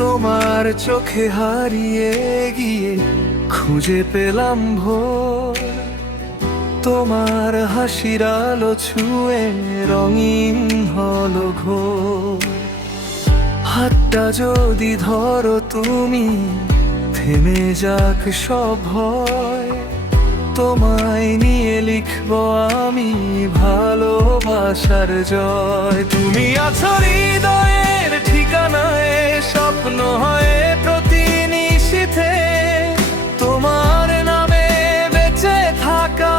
তোমার চোখে হারিয়ে গিয়ে খুঁজে পেলাম ভোর, তোমার হাসির আলো ছুঁয়ে রঙিন হলো ঘোর। হাতটা যদি ধরো তুমি, থেমে যাক সব ভয়, তোমায় নিয়ে লিখবো আমি ভালোবাসার জয়। তুমি আছো হৃদয়ের ঠিকানায়, স্বপ্ন হয়ে প্রতি নিশীথে, তোমার নামে বেঁচে থাকা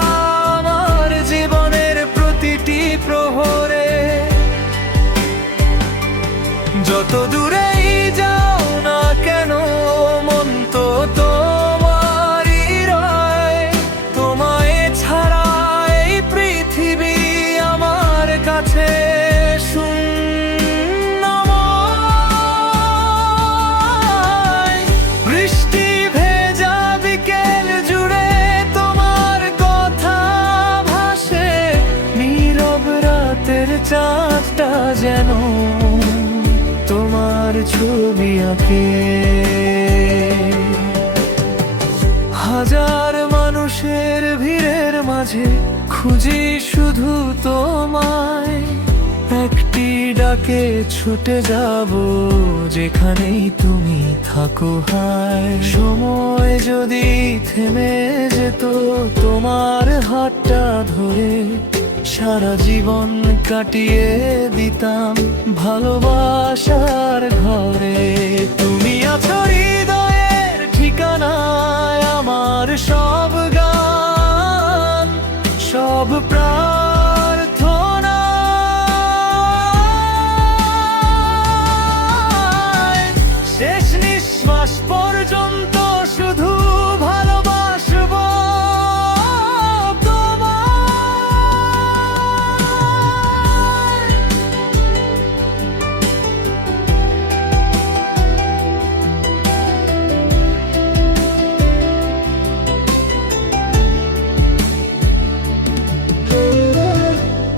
আমার জীবনের প্রতিটি প্রহরে। যত দূরেই যাও না কেন মন তো তোমারই রয়, তোমায় ছাড়া এই পৃথিবী আমার কাছে শূন্যময়। বৃষ্টি ভেজা বিকেল জুড়ে তোমার কথা ভাসে, নীরব রাতের চাঁদটা যেন তোমার ছবি আঁকে। হাজার মানুষের ভিড়ের মাঝে খুঁজি শুধু তোমায়, একটি ডাকে ছুটে যাব যেখানেই তুমি থাকো হায়। সময় যদি থেমে যেত তোমার হাতটা ধরে, সারা জীবন কাটিয়ে দিতাম ভালোবাসার ঘরে। তুমি আছো হৃদয়ের ঠিকানায়, আমার সব গান সব প্রার্থনা। শেষ নিঃশ্বাস পর্যন্ত শুধু ভালোবাসবো তোমায়।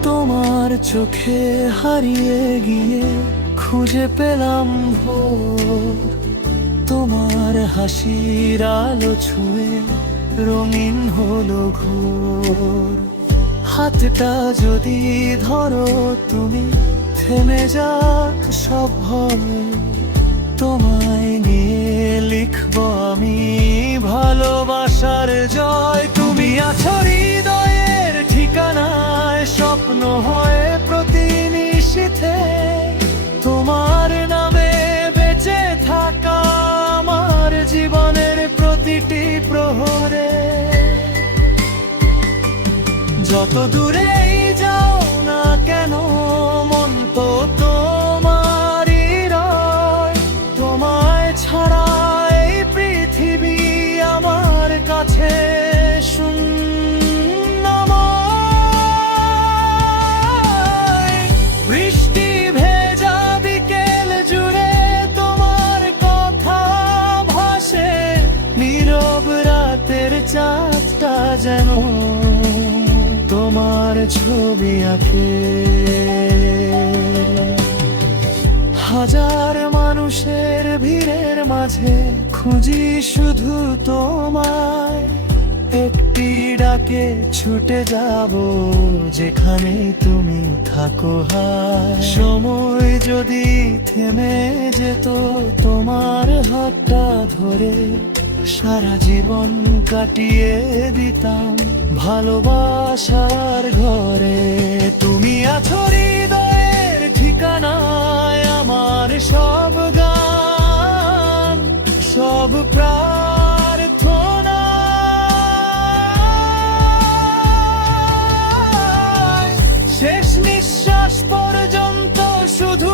তোমার চোখে হারিয়ে গিয়ে খুঁজে পেলাম ভোর, তোমার হাসির আলো ছুঁয়ে রঙিন হলো ঘোর। হাতটা যদি ধরো তুমি, থেমে যাক সব ভয়, তোমায় নিয়ে লিখবো আমি ভালোবাসার জয়। তুমি আছো হৃদয়ের ঠিকানায়, স্বপ্ন হয়ে প্রতি নিশীথে, তোমার নামে বেঁচে থাকা আমার জীবনের প্রতিটি প্রহরে। যত দূরেই যাও না কেন মন তো তোমারই রয়, তোমায় ছাড়া এই পৃথিবী আমার কাছে শূন্যময়। বৃষ্টি ভেজা বিকেল জুড়ে তোমার কথা ভাসে, নীরব রাতের চাঁদটা যেন তোমার ছবি আঁকে। হাজার মানুষের ভিড়ের মাঝে খুঁজি শুধু তোমায়, একটি ডাকে ছুটে যাব যেখানে তুমি থাকো হায়। সময় যদি থেমে যেত তোমার হাতটা ধরে, সারা জীবন কাটিয়ে দিতাম ভালোবাসার ঘরে। তুমি আছো হৃদয়ের ঠিকানায়, আমার সব গান সব প্রার্থনা। শেষ নিঃশ্বাস পর্যন্ত শুধু